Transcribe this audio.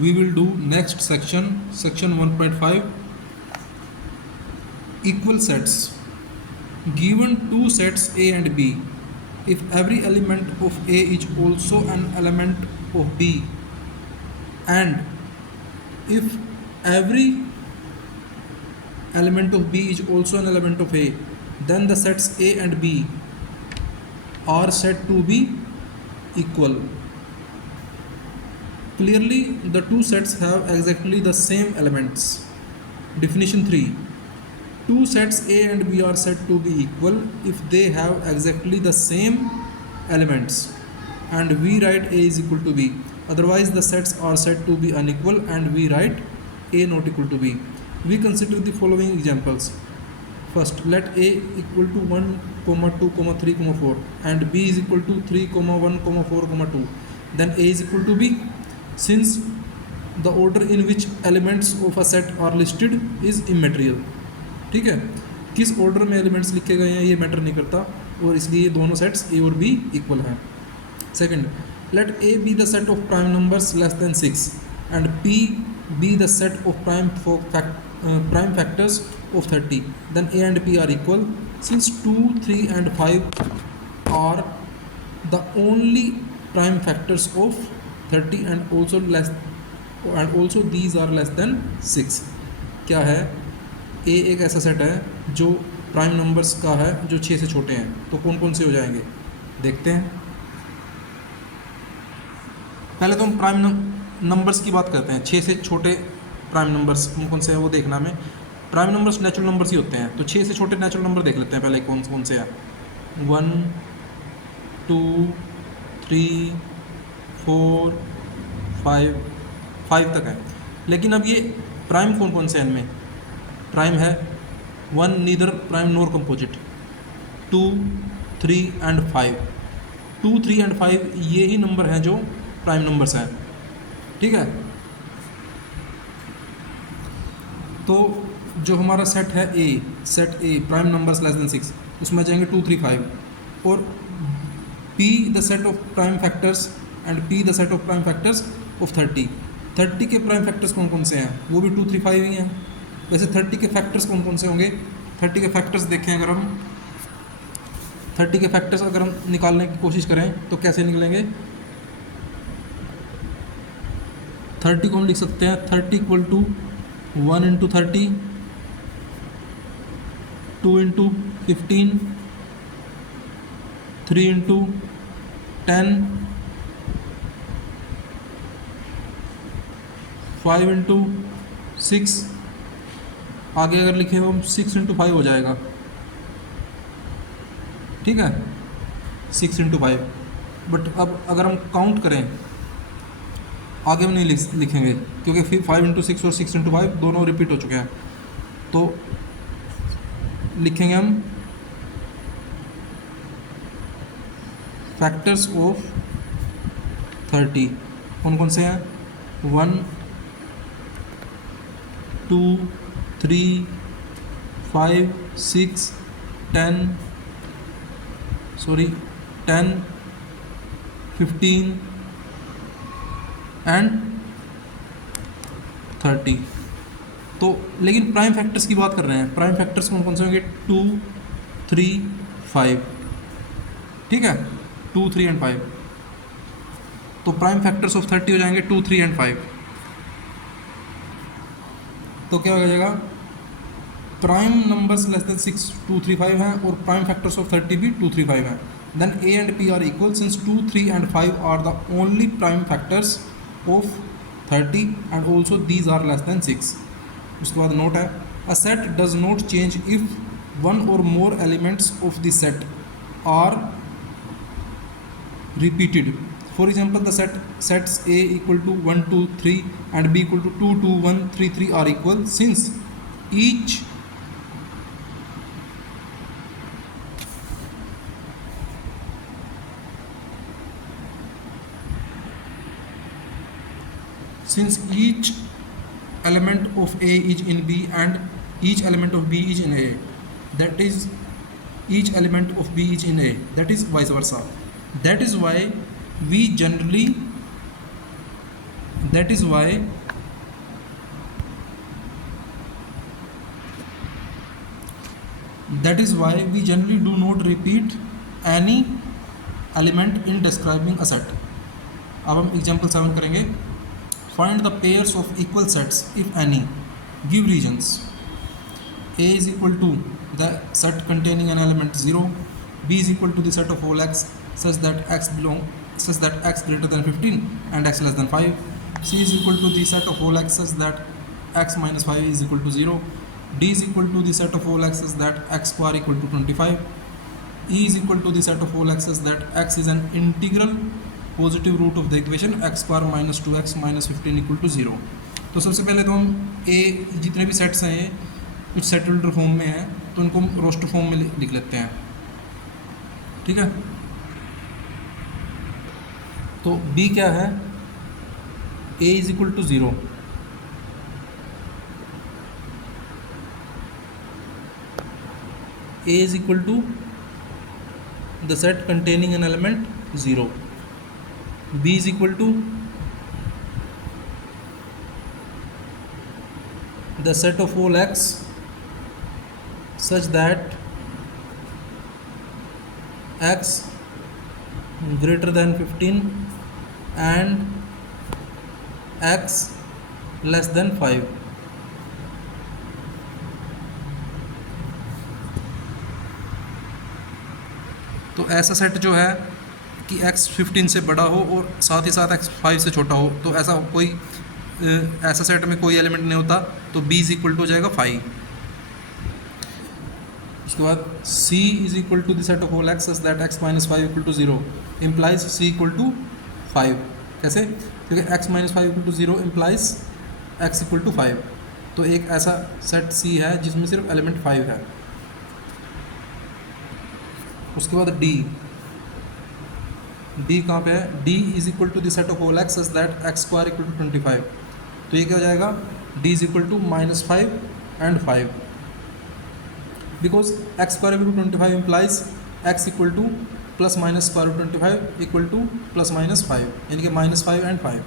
we will do next section 1.5, equal sets. Given two sets A and B, if every element of A is also an element of B, and if every element of B is also an element of A, then the sets A and B are said to be equal. Clearly, the two sets have exactly the same elements. Definition 3. Two sets A and B are said to be equal if they have exactly the same elements, and we write A is equal to B. Otherwise, the sets are said to be unequal and we write A not equal to B. We consider the following examples. First, let A equal to 1, 2, 3, 4 and B is equal to 3, 1, 4, 2. Then A is equal to B. Since the order in which elements of a set are listed is immaterial. ठीक है, किस order में elements लिखे गए हैं ये matter नहीं करता, और इसलिए दोनों सेट्स ए और बी इक्वल हैं. Second, let A be the set of prime numbers less than 6 and P be the set of prime factors of 30, then A and P are equal. Since 2, 3 and 5 are the only prime factors of 30 and also these are less than 6. क्या है, A एक ऐसा set है जो prime numbers का है जो 6 से छोटे हैं, तो कौन कौन से हो जाएंगे देखते हैं. पहले तो हम प्राइम नंबर्स की बात करते हैं. 6 से छोटे प्राइम नंबर्स कौन कौन से हैं वो देखना हमें. प्राइम नंबर्स नेचुरल नंबर्स ही होते हैं, तो 6 से छोटे नेचुरल नंबर देख लेते हैं पहले कौन कौन से हैं. 1, 2, 3, 4, 5 तक है. लेकिन अब ये प्राइम कौन कौन से हैं इनमें. प्राइम है 1 neither prime NOR composite, 2, 3 and 5. 2, 3 and 5 ये ही नंबर हैं जो प्राइम नंबर्स हैं. ठीक है, तो जो हमारा सेट है सेट ए प्राइम नंबर्स लेस देन 6, उसमें जाएंगे 2, 3, 5, और P the set of prime factors and P the set of prime factors of 30. 30 के प्राइम फैक्टर्स कौन कौन से हैं, वो भी 2, 3, 5 ही हैं. वैसे 30 के फैक्टर्स कौन कौन से होंगे. 30 के फैक्टर्स देखें, अगर हम 30 के फैक्टर्स अगर हम निकालने की कोशिश करें तो कैसे निकलेंगे. 30 को हम लिख सकते हैं 30 equal to 1 into 30, 2 into 15, 3 into 10, 5 into 6. आगे अगर लिखे हो हम 6 इंटू 5 हो जाएगा. ठीक है, 6 इंटू 5. बट अब अगर हम काउंट करें आगे हम नहीं लिखेंगे क्योंकि फिर 5 इंटू 6 और 6 इंटू 5 दोनों रिपीट हो चुके हैं. तो लिखेंगे हम फैक्टर्स ऑफ 30. कौन कौन से हैं. 1, 2, 3, 5, 6, 10, 15 एंड 30. तो लेकिन प्राइम फैक्टर्स की बात कर रहे हैं. प्राइम फैक्टर्स कौन कौन से होंगे. 2, 3, 5. ठीक है, 2, 3 एंड 5. तो प्राइम फैक्टर्स ऑफ 30 हो जाएंगे 2, 3 एंड 5. तो क्या हो जाएगा, प्राइम नंबर्स लेस देन 6 2, 3, 5 हैं और प्राइम फैक्टर्स ऑफ 30 भी 2, 3, 5 हैं. Then A and P are equal since 2, 3 and 5 are the only prime factors of 30 and also these are less than 6. उसके बाद नोट है, a set does not change if one or more elements of the set are repeated. For example the sets A equal to 1, 2, 3 and B equal to 2, 2, 1, 3, 3 are equal since each element of A is in B and each element of B is in A, that is each element of B is in A, that is vice versa. That is why we generally That is why we generally do not repeat any element in describing a set. अब हम example 7 करेंगे. Find the pairs of equal sets if any. Give regions. A is equal to the set containing an element 0. B is equal to the set of all x such that x greater than 15 and x less than 5. C is equal to the set of all x such that x minus 5 is equal to 0. D is equal to the set of all x such that x square equal to 25. E is equal to the set of all x such that x is an integral positive root of the equation X square minus 2x minus 15 equal to 0. तो सबसे पहले तो हम ए जितने भी sets हैं कुछ settled form में हैं तो उनको हम रोस्टर फॉर्म में लिख लेते हैं. ठीक है. तो बी क्या है, A is equal to 0. A is equal to the set containing an element 0. B is equal to the set of all x such that x greater than 15 and x less than 5. तो ऐसा set जो है कि x 15 से बड़ा हो और साथ ही साथ x 5 से छोटा हो, तो ऐसा कोई ऐसा सेट में कोई एलिमेंट नहीं होता, तो b इज इक्वल टू हो जाएगा 5. उसके बाद c is equal to the set of all x such that x minus 5 equal to 0 इम्प्लाइज c इक्वल टू 5. कैसे? क्योंकि x माइनस 5 इक्वल टू 0 इम्प्लाइज x इक्वल टू 5. तो एक ऐसा सेट c है जिसमें सिर्फ एलिमेंट 5 है. उसके बाद डी कहाँ पे है, D is equal to the set of all X such that X square equal to 25. तो ये क्या हो जाएगा, D is equal to minus 5 and 5 because X square equal to 25 implies X equal to plus minus square 25 equal to plus minus 5 यानी कि minus 5 and 5.